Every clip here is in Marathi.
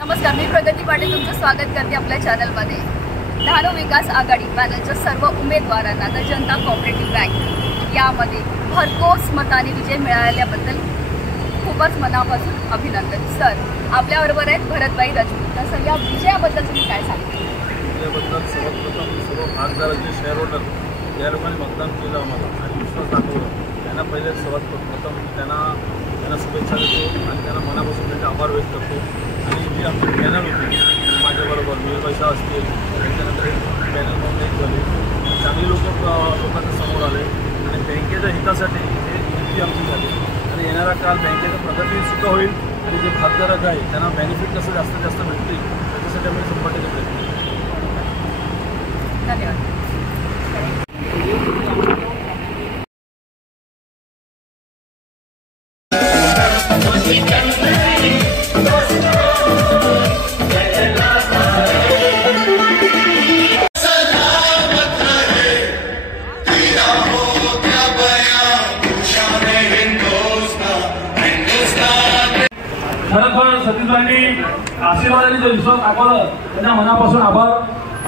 नमस्कार, मी प्रगती पाटील तुमचं स्वागत करते आपल्या चॅनलमध्ये। डहाणू विकास आघाडी पॅनलच्या सर्व उमेदवारांना तर जनता कोऑपरेटिव्ह बँक यामध्ये भरघोस मताने विजय मिळाल्याबद्दल खूपच मनापासून अभिनंदन। सर, आपल्याबरोबर आहेत भरतभाई राजपूत। तर या विजयाबद्दल तुम्ही काय सांगता? विजयाबद्दल सर्वप्रथम सर्व भागधारक शेअर होल्डर या लोकांनी मतदान केलं आम्हाला आणि विश्वास दाखवला त्यांना पहिले सर्वात प्रथम त्यांना शुभेच्छा देतो आणि त्यांना मनापासून त्यांचे आभार व्यक्त करतो। आणि जी आमची पॅनल होती माझ्याबरोबर मीरबाई असतील, त्याच्यानंतर पॅनल नॉमिनेट झाली, चांगली लोकांच्या समोर आले आणि बँकेच्या हितासाठी हे युती आमची झाली आणि येणारा काल बँकेचं प्रगतीसुद्धा होईल आणि जे भागधारक आहे त्यांना बेनिफिट कसं जास्तीत जास्त भेटतील त्याच्यासाठी आम्ही 100% प्रयत्न करू। धन्यवाद। खरंतर सतीशबाईंनी आशीर्वादाने जो विश्वास दाखवला त्यांच्या मनापासून आभार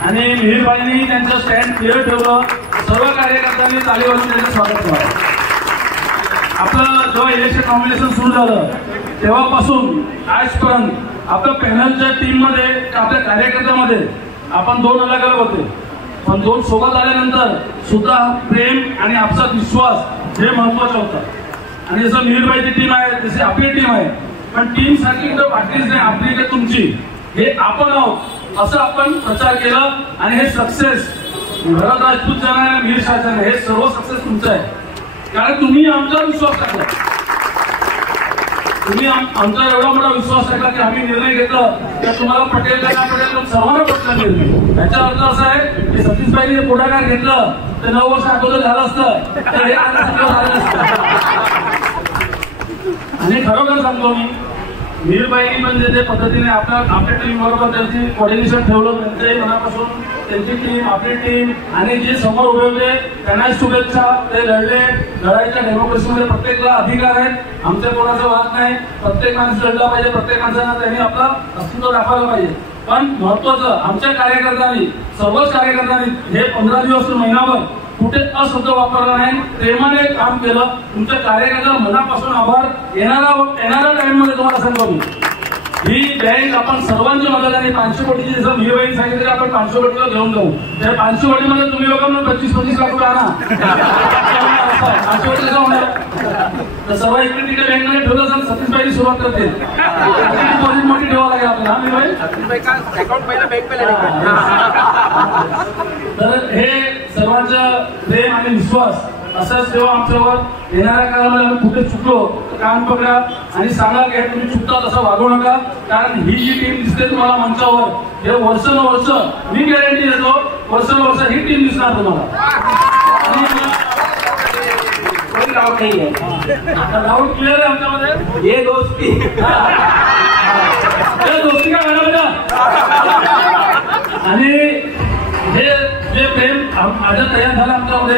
आणि मिहीरबाईंनी त्यांचं स्टँड क्लिअर ठेवलं। सर्व कार्यकर्त्यांनी ताली वाजवून त्यांचं स्वागत केलं। आपलं जेव्हा इलेक्शन नॉमिनेशन सुरू झालं तेव्हापासून आजपर्यंत आपल्या पॅनलच्या टीममध्ये आपल्या कार्यकर्त्यामध्ये आपण 2 अलग अलग होते, पण 2 सोबत आल्यानंतर सुद्धा प्रेम आणि आपला विश्वास हे महत्वाचं होतं। आणि जसं मिहीरबाईची टीम आहे तशी आपली टीम आहे, पण टीम सारखी कुठं वाटलीच नाही, आपली ते तुमची, हे आपण आहोत असं आपण प्रचार केला आणि हे सक्सेस भरत राजपूत जण आहे, मिहीर शासन हे सर्व सक्सेस तुमचं आहे, कारण तुम्ही आमचा विश्वास टाकला। तुम्ही आमचा एवढा मोठा विश्वास टाकला की आम्ही निर्णय घेतला तर तुम्हाला पटेल का ना पटेल पण सर्वांना पटला निर्णय। याचा अर्थ असा आहे की सतीशबाईंनी पुढाकार घेतलं तर 9 वर्ष अगोदर झालं असतं तर हे आज झालं नसतं। आणि खरोखर सांगतो मी, मिहीरबाईंनी पण जे पद्धतीने आपल्या टीम बरोबर त्यांची कोऑर्डिनेशन ठेवलं, त्यांचे मनापासून त्यांची टीम आपली टीम आणि जे समोर उभे होते त्यांना शुभेच्छा। ते लढाईच्या डेमोक्रेसीमध्ये प्रत्येकाला अधिकार आहे, आमच्या कोणाचा वाद नाही, प्रत्येक माणूस लढला पाहिजे, प्रत्येक माणसाला त्यांनी आपला अस्तित्व दाखवलं पाहिजे। पण महत्वाचं आमच्या कार्यकर्त्यांनी सर्वच कार्यकर्त्यांनी हे 15 दिवस महिनाभर कुठे अशब्द वापरला नाही, प्रेमाने काम केलं। तुमच्या कार्यकर्त्यांना मनापासून आभार। येणाऱ्या टाइम मध्ये तुम्हाला सांगतो मी, ही बँक आपण सर्वांची मदत आणि 500 कोटीची जसं मिहीरबाईंनी सांगितलं आपण 500 कोटीला घेऊन जाऊ, त्या 500 कोटीमध्ये तुम्ही लोकांना 25-25 लाख रुपये आणा, 500 कोटीचा होणार। तर सर्व इक्विटी बँकेने ठेवलं असेल, सतीशबाईंनी सुरुवात करते, डिपॉझिट मोठी ठेवावं लागेल आपल्याला। तर हे सर्वांचं प्रेम आणि विश्वास असंच ठेवा आमच्यावर। येणाऱ्या काळामध्ये आम्ही कुठे चुकलो तर कान पकडा आणि सांगा की तुम्ही चुकता तसं वागू नका, कारण ही जी टीम दिसते तुम्हाला मंचावर हे वर्षानुवर्ष मी गॅरंटी देतो, वर्षानुवर्ष ही टीम दिसणार तुम्हाला। कोणी डाऊट नाही आहे, डाऊट क्लिअर आहे आमच्यामध्ये। हे दोस्ती दोस्ती का मॅडम आणि हे जे प्रेम माझ्या तयार झालं आमच्यामध्ये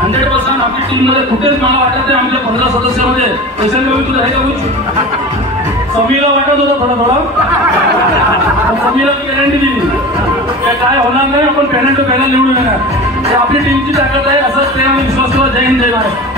100% आपली टीम मध्ये कुठेच मला वाटत नाही आमच्या 15 सदस्यामध्ये पैसे तुझं आहे का समीला वाटत होतं थोडं समीला गॅरंटी दिली काय होणार नाही, आपण पॅनल टू पॅनल निवडून येणार, आपली टीमची ताकद आहे। असंच प्रेम आणि विश्वास ठेवा। जय हिंद, जय महाराष्ट्र।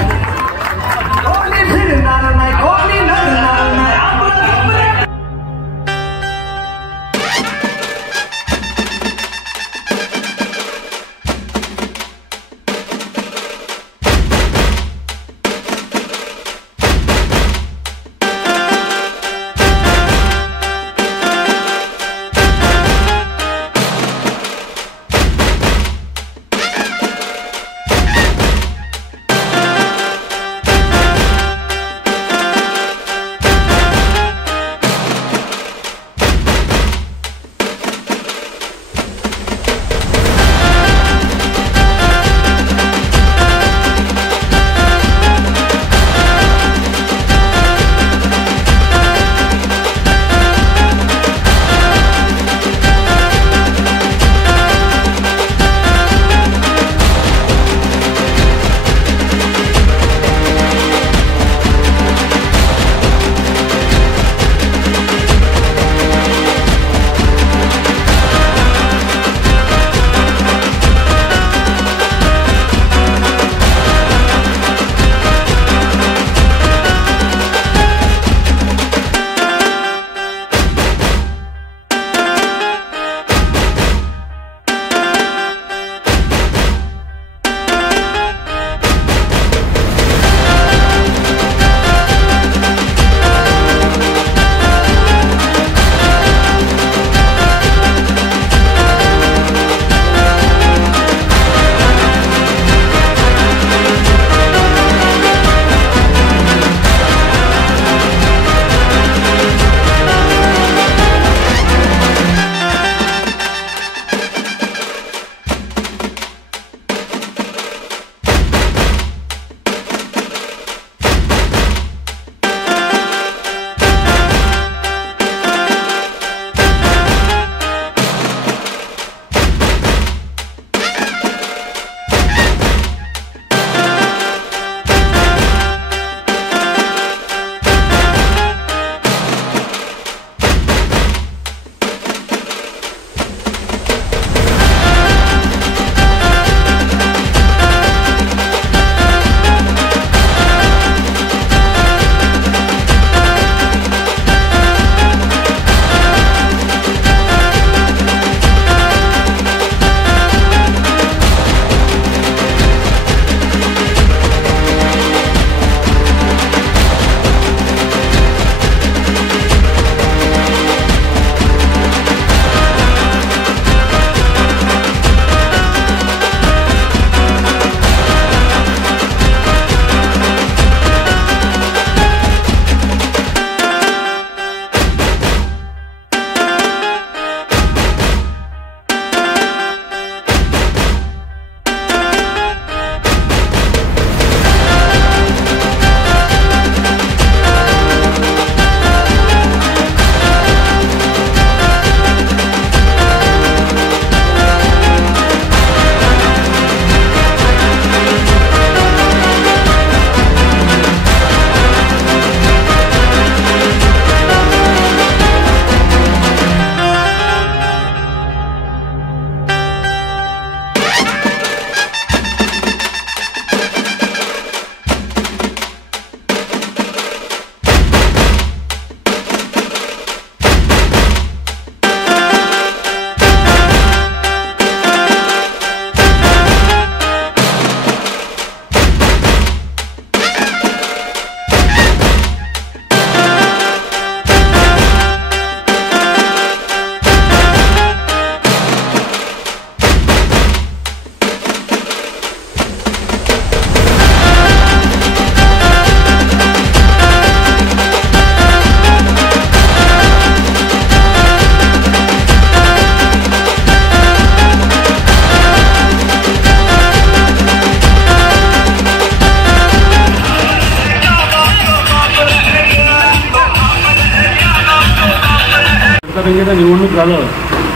नगरपंचायत निवडणूक झालं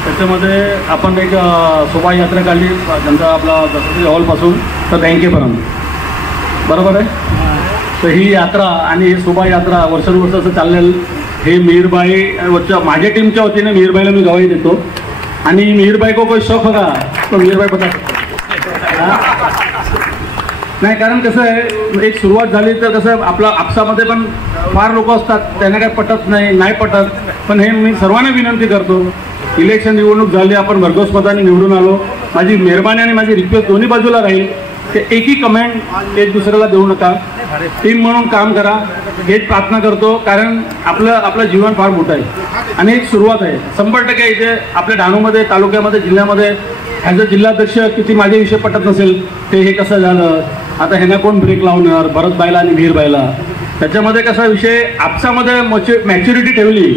त्याच्यामध्ये आपण एक शोभायात्रा काढली त्यांचा आपला दसरा हॉलपासून तर बँकेपर्यंत, बरोबर आहे. तर ही यात्रा आणि ही शोभायात्रा वर्षानुवर्ष असं चाललेलं. हे मिहीरबाई वरच्या माझ्या टीमच्या वतीने मिहीरबाईला मी गवाही देतो. आणि मिहीरबाई को कोई शौक होगा तो मिहीरबाई बता नाही, कारण कसं आहे एक सुरुवात झाली तर कसं आपलं आपसामध्ये पण फार लोक असतात, त्यांना काय पटत नाही पटत. पण हे मी सर्वांना विनंती करतो, इलेक्शन निवडणूक झाली, आपण भरघोस मताने निवडून आलो. माझी मेहरबानी आणि माझी रिक्वेस्ट दोन्ही बाजूला राहील ते एकही कमेंट एक दुसऱ्याला देऊ नका, टीम म्हणून काम करा हेच प्रार्थना करतो. कारण आपलं जीवन फार मोठं आहे आणि एक सुरुवात आहे. 100% इथे आपल्या डहाणूमध्ये, तालुक्यामध्ये, जिल्ह्यामध्ये ॲज अ जिल्हाध्यक्ष किती माझ्याविषयी पटत नसेल ते हे कसं झालं, आता ह्यांना कोण ब्रेक लावणार, भरतबाईला आणि मिहीरबाईला. त्याच्यामध्ये कसा विषय आपसामध्ये मॅच्युरिटी ठेवली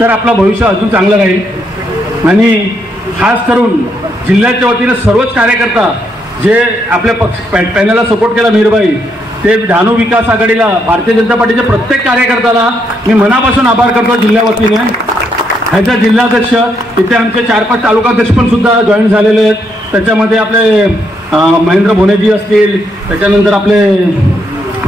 तर आपलं भविष्य अजून चांगलं राहील. आणि खास करून जिल्ह्याच्या वतीने सर्वच कार्यकर्ता जे आपल्या पॅनलला सपोर्ट केला मिहीरबाई, ते डहाणू विकास आघाडीला, भारतीय जनता पार्टीच्या प्रत्येक कार्यकर्त्याला मी मनापासून आभार करतो जिल्ह्या वतीने. ह्याचा जिल्हाध्यक्ष इथे आमचे 4-5 तालुकाध्यक्ष पण सुद्धा जॉईन झालेले आहेत. त्याच्यामध्ये आपले महेंद्र भोनेजी असतील, त्याच्यानंतर आपले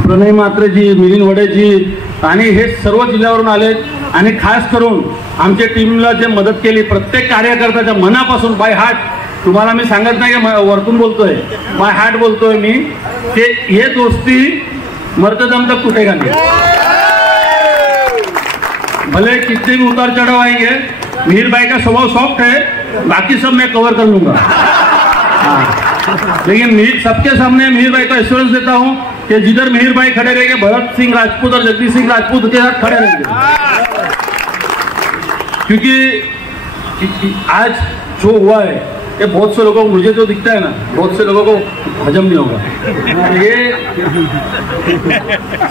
प्रणय म्हात्रेजी, मिलिंद वडेजी आणि हे सर्व जिल्ह्यावरून आलेत. आणि खास करून आमच्या टीमला जे मदत केली प्रत्येक कार्यकर्त्याच्या मनापासून बाय हार्ट, तुम्हाला मी सांगत नाही की वरतून बोलतोय, बाय हार्ट बोलतोय मी, ते ये दोस्ती मरते दम तक टूटेगा नहीं. भले कितने भी उतार चढ़ाव आएंगे, मिहीरबाई का स्वभाव सॉफ्ट है, बाकी सब मैं कवर कर लूंगा. लेकिन सबके सामने मिहीरबाई को एश्योरेंस देता हूं कि जिधर मिहीरबाई खड़े रहेंगे, भरत सिंह राजपूत और जगदीश सिंह राजपूत के साथ खड़े रहेंगे. क्योंकि आज जो हुआ है ये बहुत से लोगों को, मुझे जो दिखता है ना, बहुत से लोगों को हजम नहीं होगा. ये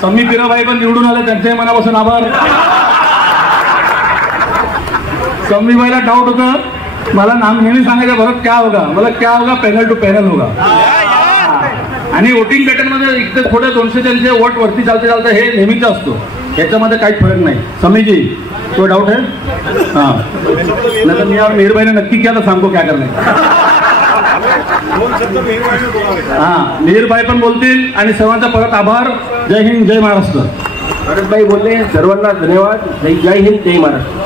समी पिराबाई पण निवडून आले, त्यांच्याही मनापासून आभार. समीबाईला डाऊट होतं, मला नाम नेहमी सांगायचं भरत क्या होगा, मला क्या होगा, पॅनल टू पॅनल होगा. आणि वोटिंग पॅटर्न मध्ये इकडे थोडे 200 त्यांचे वोट वरती चालते हे नेहमीच असतो, याच्यामध्ये काही फरक नाही. समीजी तो डाऊट है? हाँ, नाही तर मी यावर मिहीरबाईने नक्की क्या तर सांगतो क्या करणे. हां, मिहीरबाई पण बोलतील आणि सर्वांचा परत आभार. जय हिंद, जय महाराष्ट्र. भरतबाई बोलले, सर्वांना धन्यवाद. जय हिंद, जय महाराष्ट्र.